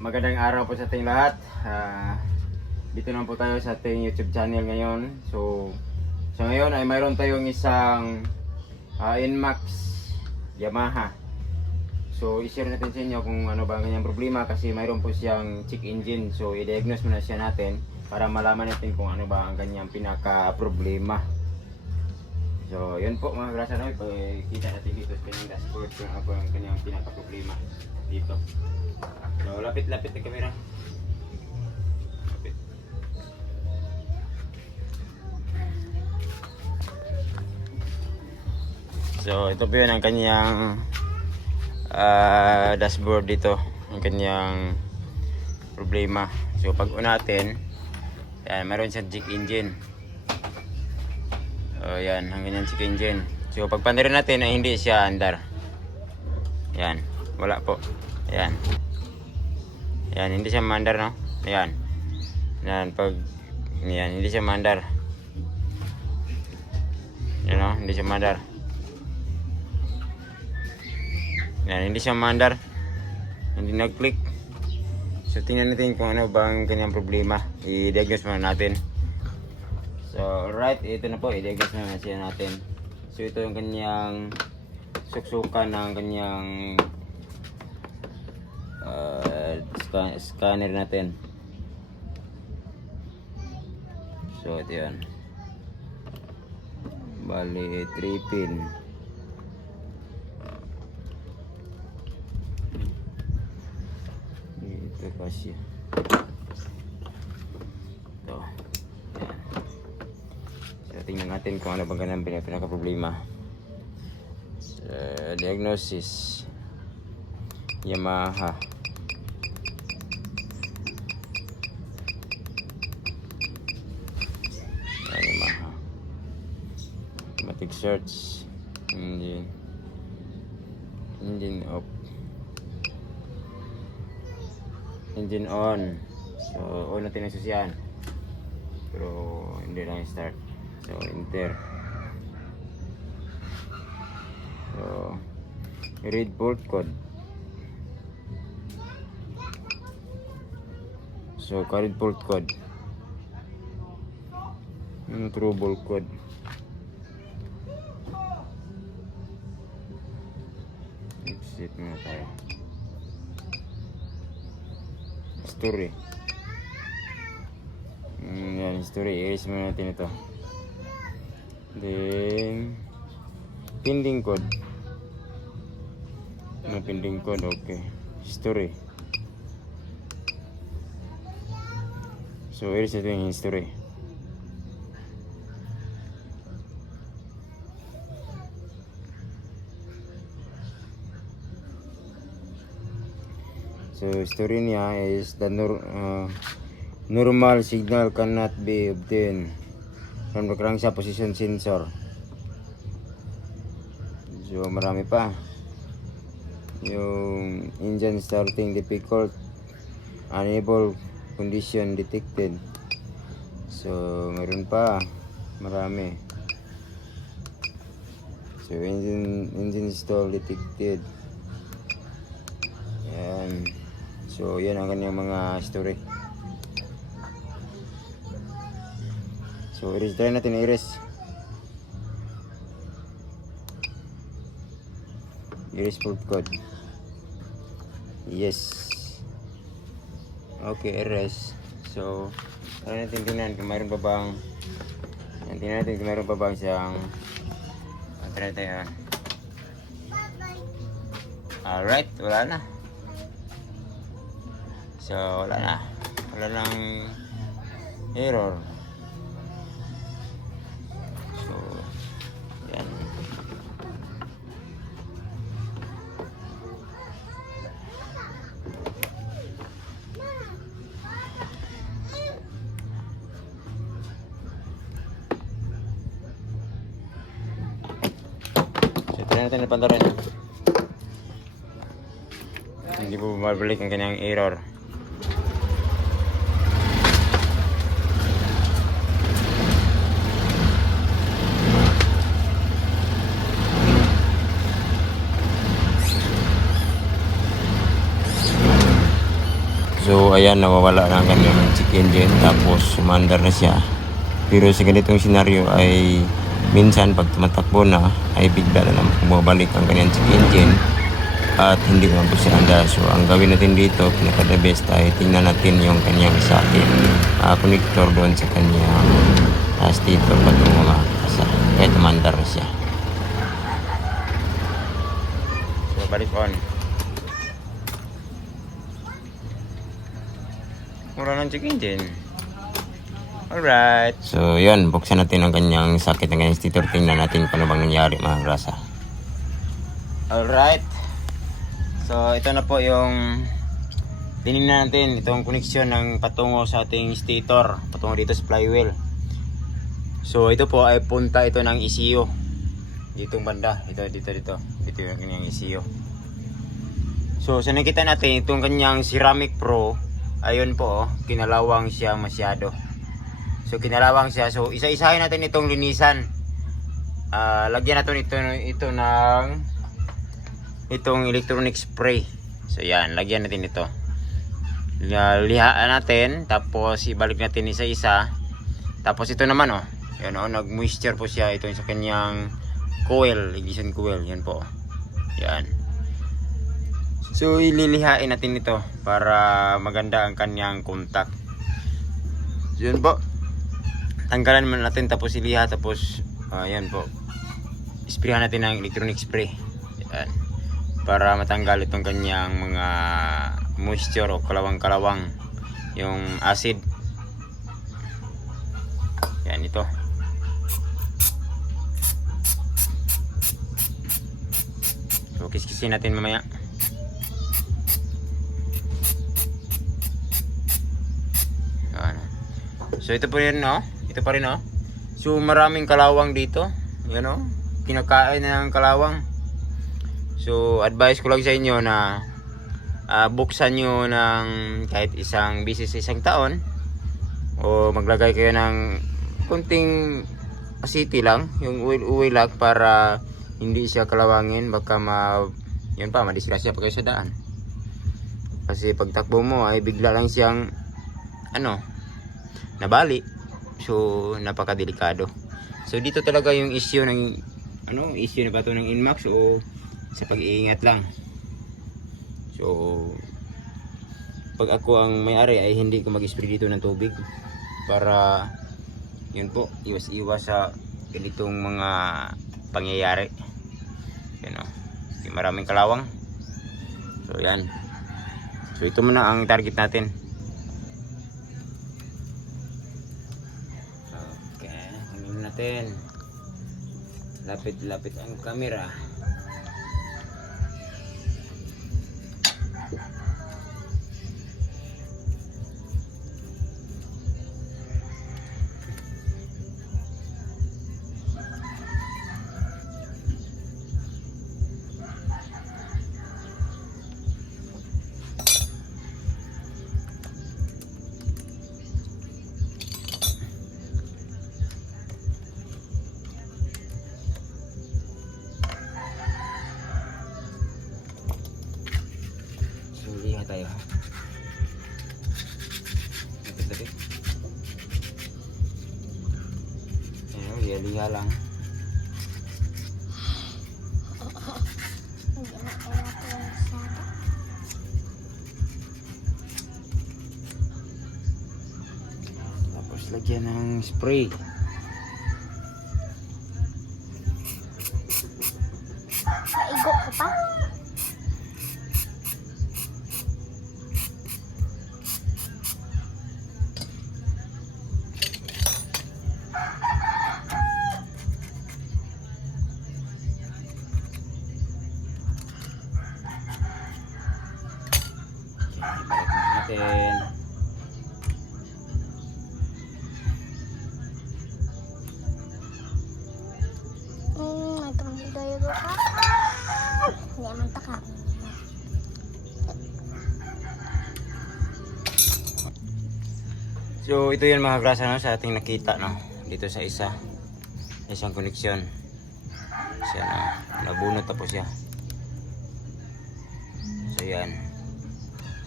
Magandang araw po sa ating lahat. Dito naman po tayo sa ating YouTube channel ngayon. So ngayon ay mayroon tayong isang Inmax Yamaha. So i-share natin sa inyo kung ano ba ang kanyang problema, kasi mayroon po siyang check engine. So i-diagnose muna siya natin para malaman natin kung ano ba ang kanyang pinaka problema. So yun po mga grasa na, kita natin dito sa kanyang dashboard kung ano po ang kanyang pinaka problema dito. So lapit-lapit na camera. Lapit. So ito po yun ang kanyang dashboard dito, ang kanyang problema. So pag unatin, yan, meron siyang check engine. Yan, ang kanyang check engine. So pag pandirin natin ay hindi siya andar. Yan, wala po. Yan. Yan, hindi siya mandar, no? Yan. Yan, pag yan, hindi siya mandar. Yan, no? Hindi siya mandar. Yan, hindi siya mandar. Hindi nag-click. So tingnan natin kung ano bang kanyang problema. I-diagnose muna natin. So right, ito na po, i-diagnose muna siya natin. So ito yung kanyang suksukan ng kanyang scanner natin. So ito yan, bali 3 pin. Ito kasi ito. Yan. So tingnan natin kung ano bang ganang pinaka problema. Diagnosis Yamaha. Yamaha automatic search engine off, engine on. So on natin ang susiyan pero hindi lang start. So enter. So read port code. So carried port code. Trouble code. Exit muna tayo. History. Yan, history. Erase muna natin ito. Then pending code. Pending code, okay. History. So erase natin yung history. So history niya is the normal signal cannot be obtained from the crankshaft position sensor. So marami pa. Yung engine starting difficult, unable condition detected. So meron pa, marami. So engine stall detected. Yan. So yan ang kanyang mga story. So try natin i-erase. Erase port code. Yes. Okay, erase. So try natin tingnan kung mayroon pa bang, tingnan natin kung mayroon pa bang siyang try tayo. Alright, wala na. So wala na. Wala lang error. So yan. So try natin na pantaran. Hindi po bumabalik ang kanyang error. So ayan, nawawala na ang kanyang check engine tapos sumandar na siya. Pero sa ganitong senaryo ay minsan pag tumatakbo na ay bigla na naman bumabalik ang kanyang check engine at hindi naman po siya andar. So ang gawin natin dito, pinaka the best ay tingnan natin yung kanyang socket connector doon sa kanyang stator patungo mga kasa. Kaya tumandar na siya. So balik on. Mura ng check engine. Alright. So yun, buksan natin ang kanyang socket ng kanyang stator. Tingnan natin kung ano bang nangyari mga grasa. Alright. So ito na po yung tinignan natin itong koneksyon ng patungo sa ating stator, patungo dito sa flywheel. So ito po ay punta ito ng ECU. Ditong banda, dito yung kanyang ECU. So sa nakita natin itong kanyang Ceramic Pro, ayun po, kinalawang siya masyado. So kinalawang siya. So isa-isahin natin itong linisan. Lagyan natin ito ng itong electronic spray. So yan, lagyan natin ito. Lihaan natin, tapos ibalik natin isa-isa. Tapos ito naman yan nag-moisture po siya ito sa kanyang coil, ignition coil, yan po. Yan. So ililihain natin ito para maganda ang kanyang contact. So, yun po. Tanggalan man natin tapos iliha, tapos yan po. Sprayhan natin ng electronic spray. Yan. Para matanggal itong kanyang mga moisture o kalawang-kalawang, yung acid. Yan ito. So kiskisin natin mamaya. Yan. So ito po rin ito pa rin So maraming kalawang dito. Yan kinakain na ng kalawang. So advice ko lang sa inyo na buksan nyo ng kahit isang beses sa isang taon, o maglagay kayo ng kunting asiti lang, yung uwi lang, para hindi siya kalawangin. Baka madisgrasya pa kayo sa daan, kasi pagtakbo mo ay bigla lang siyang nabali. So napakadelikado. So dito talaga yung issue ng issue na ba ito ng Inmax o sa pag-iingat lang. So pag ako ang may-ari ay hindi ko mag-spray dito ng tubig, para yun po, iwas sa ganitong mga pangyayari. Maraming kalawang. So yan. So ito muna ang target natin. Okay, hangin natin. Lapit ang camera. Lihat tayo. Lapit. Liha lang. Tapos lagyan ng spray. Paigo ko pa. Balik natin. Matang gaya ko ka. Hindi naman taka. So ito yun mga grasa sa ating nakita dito sa isang koneksyon. Siya nabunot tapos siya. So yan.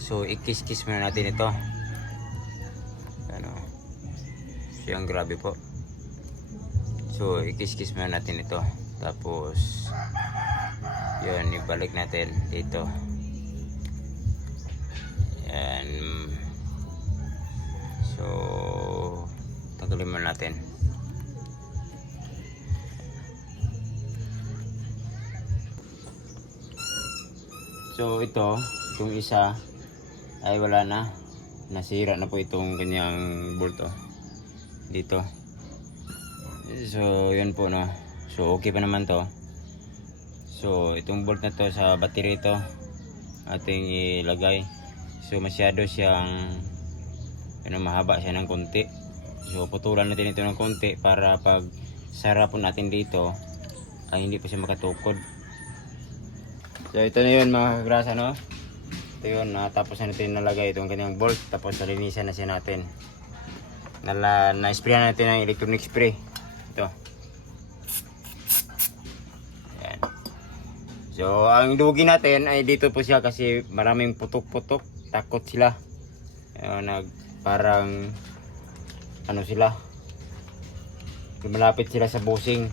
So So ikis-kis muna natin ito. Ano. So yung grabe po. So ikis-kis muna natin ito. Tapos yun, ibalik natin dito. Yan. So tanggalin muna natin. So itong isa ay wala na. Nasira na po itong kanyang bolt dito. So yun po no. So okay pa naman to. So itong bolt na to sa battery to ating ilagay. So masyado siyang mahaba siya ng konti. So putulan natin ito ng konti para pag sara po natin dito ay hindi po siya makatukod. So ito na yun mga kagrasa no. Ito yun, tapos na natin nalagay itong kanyang bolt. Tapos nalinisan na siya natin. Na-sprayan natin ng electronic spray. Ito. Ayan. So ang dugi natin ay dito po siya kasi maraming putok-putok. Takot sila. Parang ano sila. Malapit sila sa busing.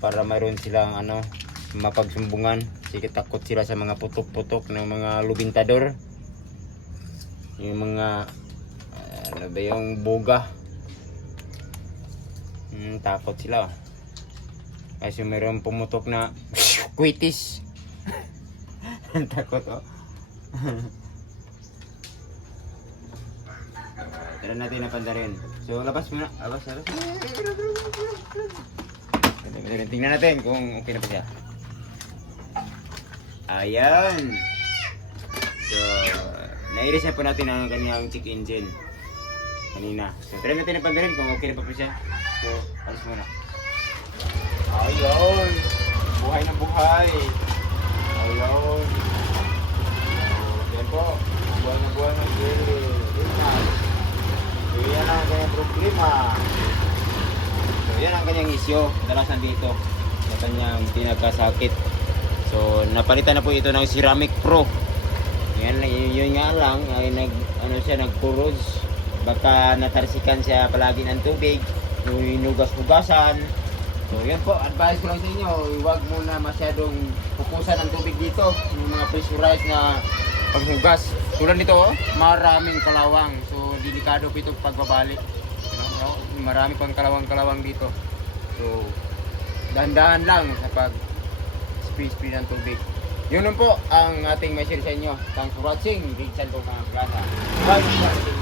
Para mayroon silang mapagsumbungan. Sige, takot sila sa mga putok-putok ng mga lubintador. Yung mga yung boga. Takot sila. Kasi mayroon pumutok na kwitis. Takot Tara natin na pandarin. So labas muna. Labas. Tingnan natin kung okay na pa siya. Ayan. So, nairis na po natin ang kanyang check engine kanina. So, try natin na pagdarin kung okay na pa po siya. So, alis muna. Ayun. Buhay na buhay. Ayun. So, yan po. Buhay na buhay ng gili. So, yan ang kanyang problema. So, yan ang kanyang isyo. Dalasan dito. Sa kanyang pinagkasakit. So napalitan na po ito ng Ceramic Pro. Yan yun nga lang ay nagpuros. Baka natarsikan siya palagi ng tubig, hinugas-hugasan. So yan po, advice ko lang sa inyo, huwag muna masyadong pukusan ng tubig dito. Yung mga pressurized na paghugas. Tulad nito, maraming kalawang. So delikado po ito pagbabalik. Marami pang kalawang-kalawang dito. So dahan-dahan lang sa speed ng tubig. Yun lang po ang ating message sa inyo. Thanks for watching. Big Chan po mga klasa. Bye!